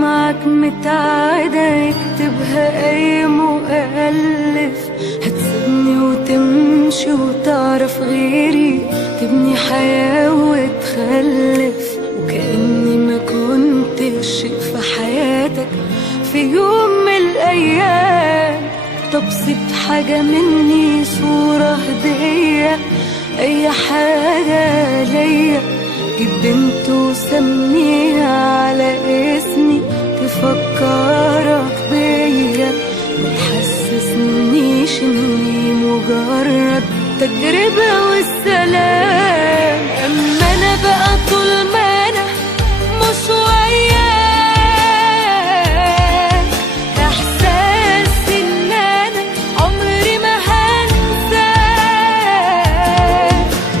معاك متعادة يكتبها أي مؤلف. هتسيبني وتمشي وتعرف غيري، تبني حياة وتخلف، وكأني ما كنتش شيء في حياتك في يوم من الأيام. طب سيب حاجة مني، صورة هدية، أي حاجة ليا، جيب بنت وسميها على اسمي، تفكرك بيا متحسسنيش اني مجرد تجربة والسلام. اما انا بقى طول ما انا مش وياك، احساس ان انا عمري ما هنساك،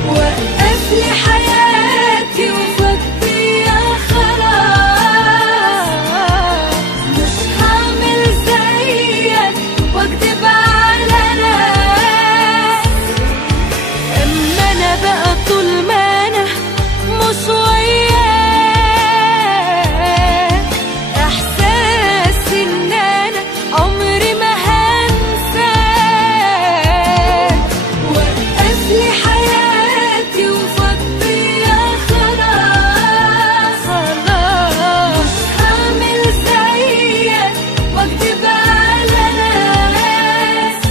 وقف لي حياتي وفضيها خلاص، مش هعمل زيك واكدب على ناس. اما انا بقى طول ما انا مش وياك، احساس ان انا عمري ما هنساك، وقف لي حياتي وفضيها خلاص، مش هعمل زيك واكدب على ناس.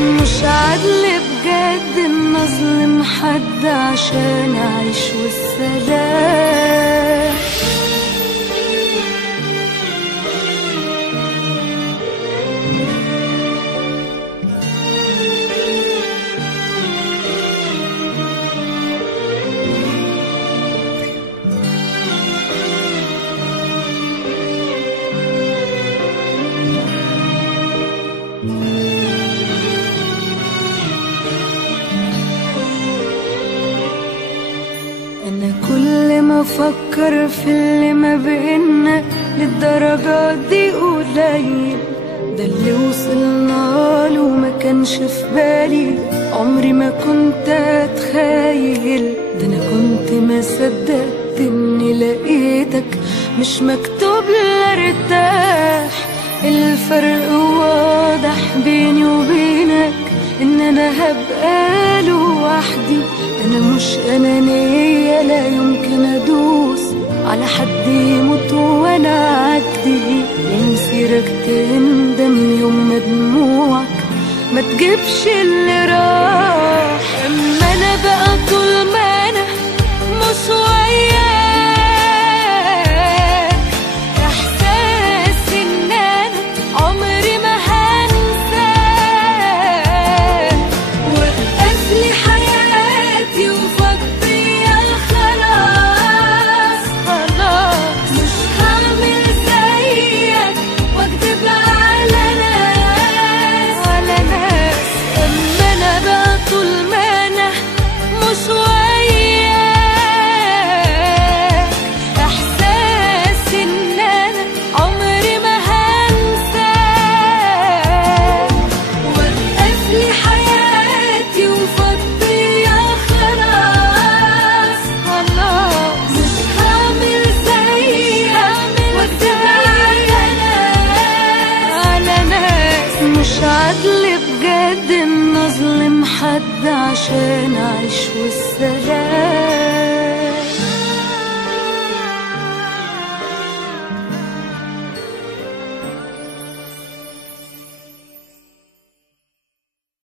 مش عدل بجد ان اظلم حد عشان اعيش والسلام. أنا كل ما أفكر في اللي ما بينا للدرجة دي قليل، ده اللي وصلنا له ما كانش في بالي، عمري ما كنت أتخيل، ده أنا كنت ما صدقت إني لقيتك مش مكتوب لي ارتاح. الفرق واضح بيني وبينك إن أنا هبقى لوحدي، أنا مش أنانية، لا يمكن أدوس على حد يموت وأنا عدي، يمسيرك تندم يوم ما دموعك ما تجيبش اللي راح. أما أنا بقى طول ما أنا مش وياك، إحساس إن أنا عمري ما هنساك، وقف لي حياتي وفضيها خلاص، مش هعمل زيك واكدب على ناس. اما انا بقى طول ما انا مش وياك، احساس ان انا عمري ما هنساك، وقف لي حياتي وفضيها خلاص، مش هعمل زيك واكدب على ناس. مش عدل بجد ان اظلم حد عشان اعيش والسلام.